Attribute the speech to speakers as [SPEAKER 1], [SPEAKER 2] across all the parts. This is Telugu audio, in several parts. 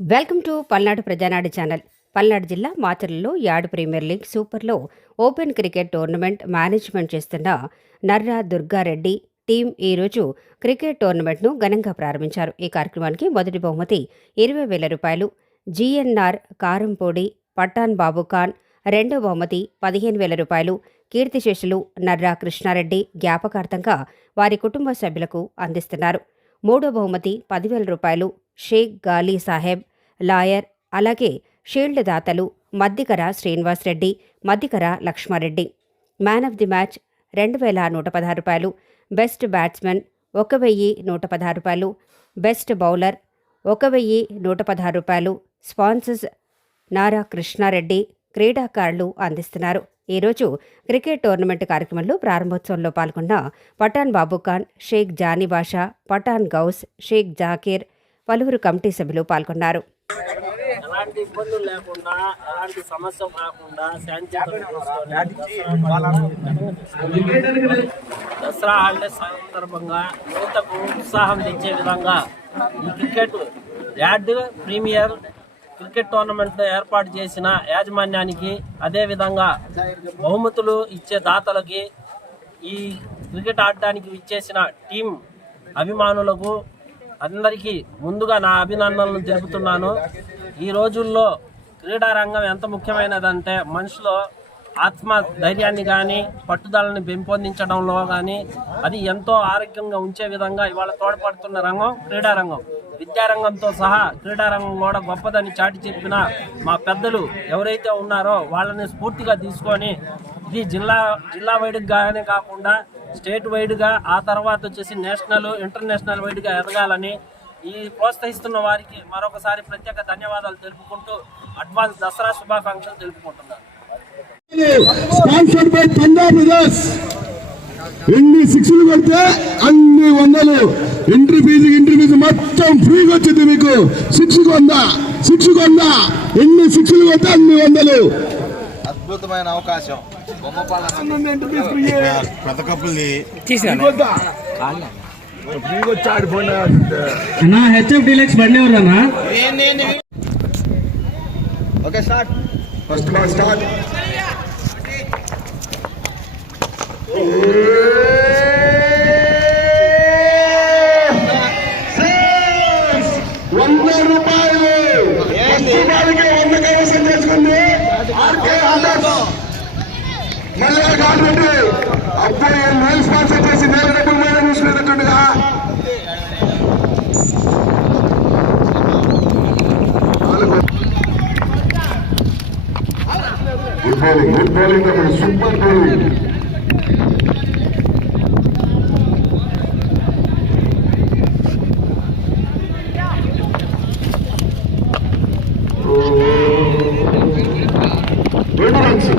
[SPEAKER 1] Welcome to Palnadu Prajanadu channel. Palnadu జిల్లా మాచర్లలో యార్డ్ ప్రీమియర్ లీగ్ సూపర్లో ఓపెన్ క్రికెట్ టోర్నమెంట్ మేనేజ్మెంట్ చేస్తున్న నర్రా దుర్గారెడ్డి టీం ఈరోజు క్రికెట్ టోర్నమెంట్ను ఘనంగా ప్రారంభించారు. ఈ కార్యక్రమానికి మొదటి బహుమతి ఇరవై వేల రూపాయలు జీఎన్ఆర్ కారంపొడి పఠాన్ బాబు ఖాన్ రెండో బహుమతి పదిహేను వేల రూపాయలు కీర్తిశేషులు నర్రా కృష్ణారెడ్డి జ్ఞాపకార్థంగా వారి కుటుంబ సభ్యులకు అందిస్తున్నారు. మూడో బహుమతి పదివేల రూపాయలు షేక్ గాలీ సాహెబ్ లాయర్ అలాగే షీల్డ్ దాతలు Maddikara Srinivas Reddy Maddikara Lakshmareddy. Man of the match రెండు వేల నూట పదహారు రూపాయలు. బెస్ట్ బ్యాట్స్మెన్ ఒక వెయ్యి నూట పదహారు రూపాయలు. బెస్ట్ బౌలర్ ఒక వెయ్యి నూట పదహారు రూపాయలు. స్పాన్సర్స్ నారా కృష్ణారెడ్డి క్రీడాకారులు అందిస్తున్నారు. ఈరోజు క్రికెట్ టోర్నమెంట్ కార్యక్రమంలో ప్రారంభోత్సవంలో పాల్గొన్న పఠాన్ బాబుఖాన్ షేక్ జానీ బాషా పఠాన్ గౌస్ షేక్ జాకీర్ పలువురు కమిటీ సభ్యులు పాల్గొన్నారు.
[SPEAKER 2] ఎలాంటి ఇబ్బందులు లేకుండా ఎలాంటి సమస్య రాకుండా శాంతి దసరా హాలిడేస్ సందర్భంగా యువతకు ఉత్సాహం తెచ్చే విధంగా ఈ cricket yard premier cricket tournament ఏర్పాటు చేసిన యాజమాన్యానికి అదేవిధంగా బహుమతులు ఇచ్చే దాతలకి ఈ క్రికెట్ ఆడడానికి ఇచ్చేసిన టీం అభిమానులకు అందరికీ ముందుగా నా అభినందనలు తెలుపుతున్నాను. ఈ రోజుల్లో క్రీడారంగం ఎంత ముఖ్యమైనదంటే మనిషిలో ఆత్మ ధైర్యాన్ని కానీ పట్టుదలని పెంపొందించడంలో కానీ అది ఎంతో ఆరోగ్యంగా ఉంచే విధంగా ఇవాళ తోడ్పడుతున్న రంగం క్రీడారంగం. విద్యారంగంతో సహా క్రీడారంగం కూడా గొప్పదని చాటి చెప్పిన మా పెద్దలు ఎవరైతే ఉన్నారో వాళ్ళని స్ఫూర్తిగా తీసుకొని ఇది జిల్లా జిల్లా వైడ్గానే కాకుండా స్టేట్ వైడ్గా ఆ తర్వాత వచ్చేసి నేషనల్ ఇంటర్నేషనల్ వైడ్గా ఎదగాలని ఈ ప్రోత్సహిస్తున్న వారికి మరొకసారి ప్రత్యేక ధన్యవాదాలు తెలుపుకుంటూ అడ్వాన్స్ దసరా శుభాకాంక్షలు తెలుపుకుంటున్నాను.
[SPEAKER 3] Sponsored by Thanda brothers. ఎన్ని సిక్స్లు కొడితే అన్ని వందలు. ఎంట్రీ ఫీజు ఎంట్రీ ఫీజు మొత్తం ఫ్రీగా వచ్చింది మీకు. సిక్స్ వంద సిక్స్ వంద ఎన్ని సిక్స్లు కొడితే అన్ని వందలు.
[SPEAKER 4] అద్భుతమైన అవకాశం.
[SPEAKER 3] పెద్ద కప్పుల్ని
[SPEAKER 5] అన్నా హెచ్ఎఫ్ డీలక్స్ బండి ఎవరన్నా
[SPEAKER 4] okay start.
[SPEAKER 3] First ball start. వంద రూపాయలు వంద కైవసం చేసుకుంది ఆర్కే ఆదర్శ్ మళ్ళీ కాబట్టి అప్పుడు మేల్ స్పాన్సర్ చేసి నేల డబ్బులు మీద చూసుకునేటట్టుగా good bowling good bowling super bowling రెండు రన్స్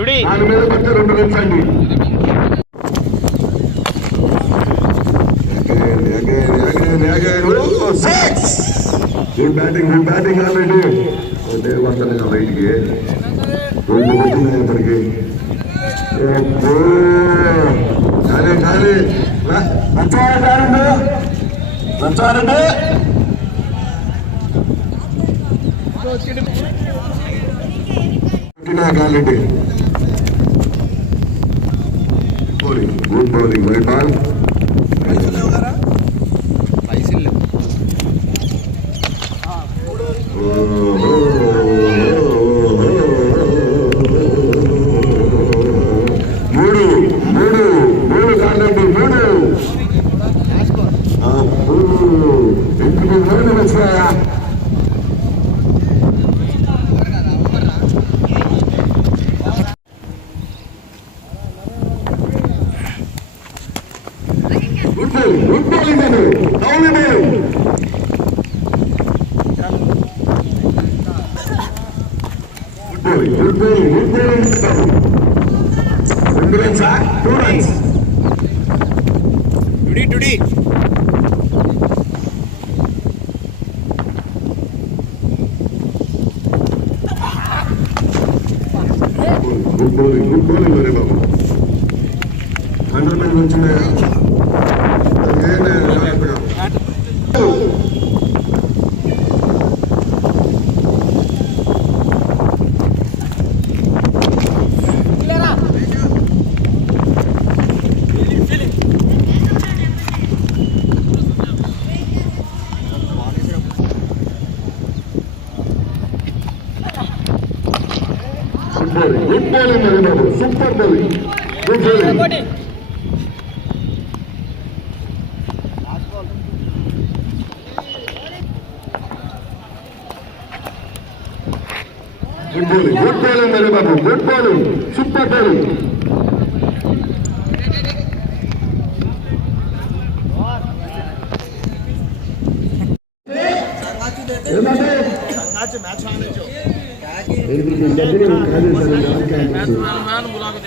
[SPEAKER 3] మీద పడితే రెండు అండి good batting good batting already ఒకటే వస్తాను బయటికి రెండు కొట్టినాయి ఇప్పటికి అబ్బో. ఖాళీ ఖాళీ నచ్చారండి నచ్చారండి కొట్టినా కాలండి bowling good morning wide ball మూడు మూడు మూడు కాదండి మూడు అబ్బో. ఇంటికి మూడు వచ్చాయా గుడ్ బౌలింగ్ గుడ్ బౌలింగ్ అండి down bowling good bowling good bowling good bowling రెండు రన్స్ టూ రన్స్
[SPEAKER 4] టుడి టుడి
[SPEAKER 3] గుడ్ బౌలింగ్ బండల మీద super bowling super good bowling good bowling మరి బాబు గుడ్ బౌలింగ్ సూపర్ బౌలింగ్ ఏంటంటే
[SPEAKER 2] మ్యాన్ బులాకు